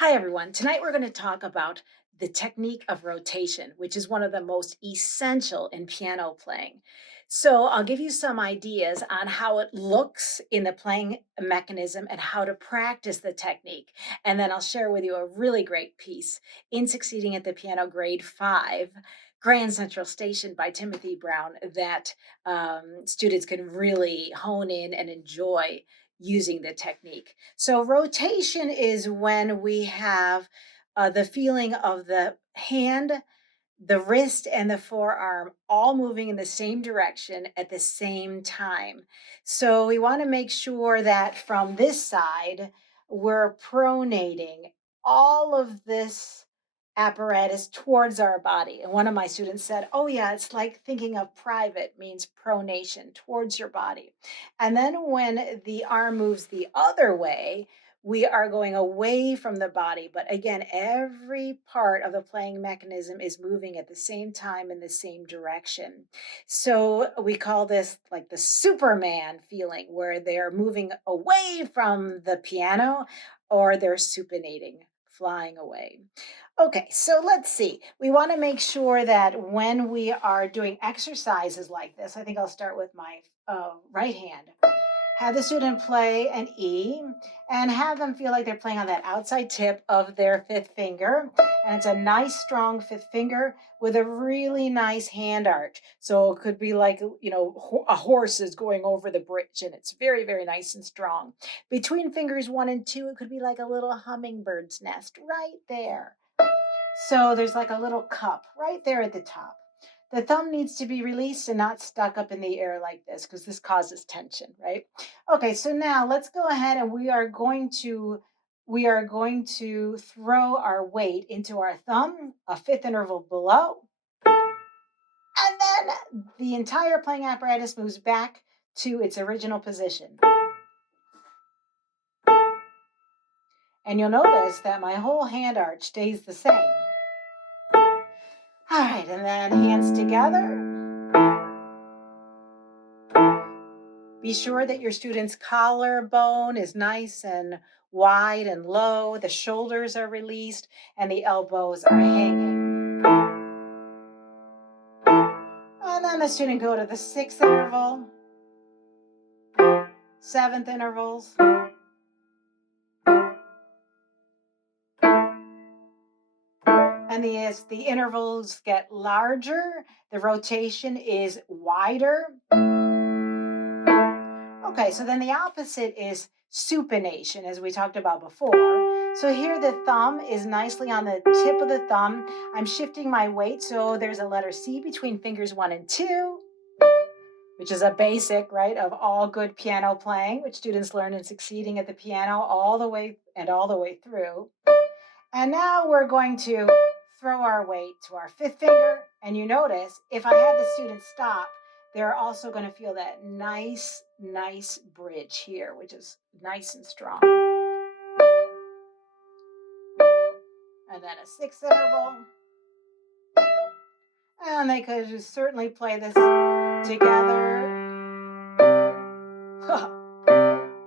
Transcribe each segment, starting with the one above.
Hi, everyone. Tonight we're going to talk about the technique of rotation, which is one of the most essential in piano playing. So, I'll give you some ideas on how it looks in the playing mechanism and how to practice the technique. And then I'll share with you a really great piece in Succeeding at the Piano, Grade 5. Grand Central Station by Timothy Brown that students can really hone in and enjoy using the technique. So, rotation is when we have the feeling of the hand, the wrist, and the forearm all moving in the same direction at the same time. So, we want to make sure that from this side, we're pronating all of this apparatus towards our body. And one of my students said, "Oh, yeah, it's like thinking of private means pronation towards your body." And then when the arm moves the other way, we are going away from the body. But again, every part of the playing mechanism is moving at the same time in the same direction. So we call this like the Superman feeling, where they're moving away from the piano or they're supinating, flying away. Okay, so let's see. We want to make sure that when we are doing exercises like this, I think I'll start with my right hand. Have the student play an E and have them feel like they're playing on that outside tip of their fifth finger. And it's a nice, strong fifth finger with a really nice hand arch. So it could be like, a horse is going over the bridge and it's very, very nice and strong. Between fingers one and two, it could be like a little hummingbird's nest right there. So there's like a little cup right there at the top. The thumb needs to be released and not stuck up in the air like this because this causes tension, right? Okay, so now let's go ahead and we are going to throw our weight into our thumb, a fifth interval below, and then the entire playing apparatus moves back to its original position. And you'll notice that my whole hand arch stays the same. All right, and then hands together. Be sure that your student's collarbone is nice and wide and low, the shoulders are released, and the elbows are hanging. And then the student go to the sixth interval, seventh intervals, and as the intervals get larger, the rotation is wider. Okay, so then the opposite is supination, as we talked about before. So here the thumb is nicely on the tip of the thumb. I'm shifting my weight, so there's a letter C between fingers one and two, which is a basic, right, of all good piano playing, which students learn in Succeeding at the Piano all the way through. And now we're going to throw our weight to our fifth finger. And you notice if I have the student stop, they're also going to feel that nice, nice bridge here, which is nice and strong. And then a sixth interval. And they could certainly play this together.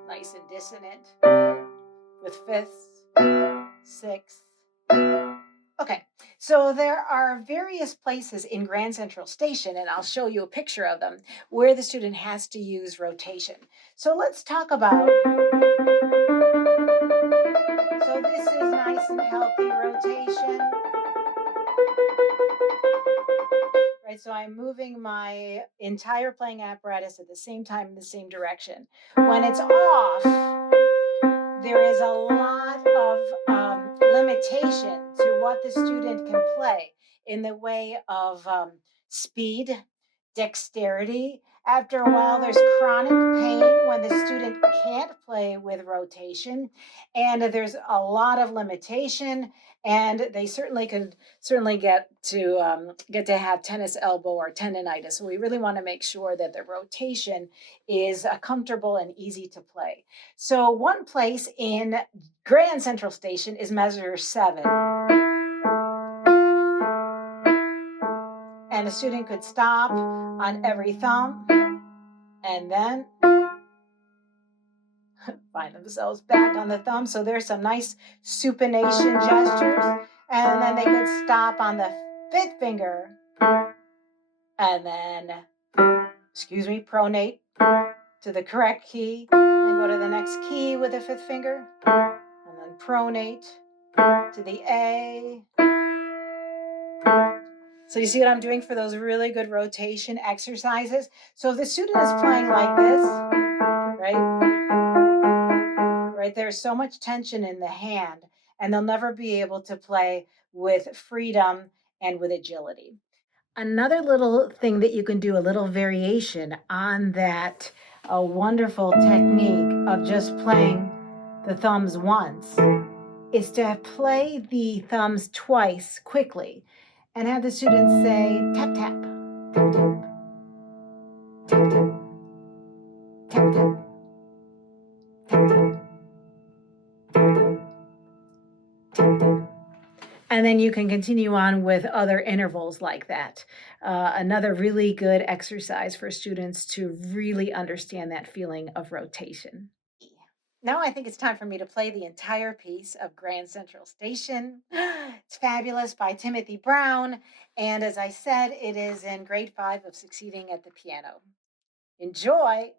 Nice and dissonant with fifths, sixths. Okay, so there are various places in Grand Central Station, and I'll show you a picture of them, where the student has to use rotation. So let's talk about, so this is nice and healthy rotation. Right, so I'm moving my entire playing apparatus at the same time in the same direction. When it's off, there is a lot of limitation to what the student can play in the way of speed, dexterity. After a while, there's chronic pain when the student can't play with rotation, and there's a lot of limitation. And they certainly could get to have tennis elbow or tendonitis. So we really want to make sure that the rotation is comfortable and easy to play. So one place in Grand Central Station is measure 7. And the student could stop on every thumb and then find themselves back on the thumb. So there's some nice supination gestures. And then they could stop on the fifth finger and then, excuse me, pronate to the correct key. And go to the next key with the fifth finger. And then pronate to the A. So you see what I'm doing for those really good rotation exercises? So if the student is playing like this, right, there's so much tension in the hand, and they'll never be able to play with freedom and with agility. Another little thing that you can do, a little variation on that wonderful technique of just playing the thumbs once, is to play the thumbs twice quickly and have the students say tap, tap, tap, tap, tap, tap, tap, tap, tap, tap, tap, tap. And then you can continue on with other intervals like that. Another really good exercise for students to really understand that feeling of rotation. Now I think it's time for me to play the entire piece of Grand Central Station. It's fabulous by Timothy Brown. And as I said, it is in grade 5 of Succeeding at the Piano. Enjoy.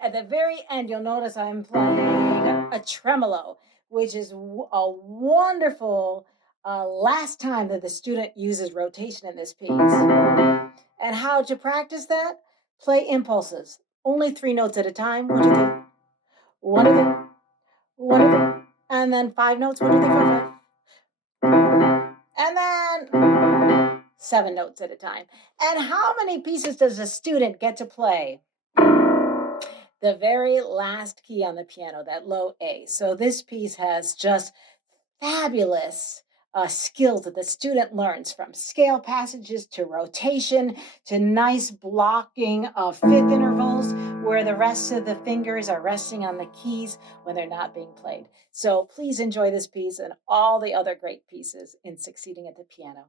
At the very end, you'll notice I'm playing a tremolo, which is a wonderful last time that the student uses rotation in this piece. And how to practice that? Play impulses, only 3 notes at a time. 1, 2, 3, 1, 2, 3, 1, 2, 3, and then 5 notes. 1, 2, 3, 4, 5, and then 7 notes at a time. And how many pieces does a student get to play? The very last key on the piano, that low A. So this piece has just fabulous skills that the student learns, from scale passages to rotation to nice blocking of fifth intervals where the rest of the fingers are resting on the keys when they're not being played. So please enjoy this piece and all the other great pieces in Succeeding at the Piano.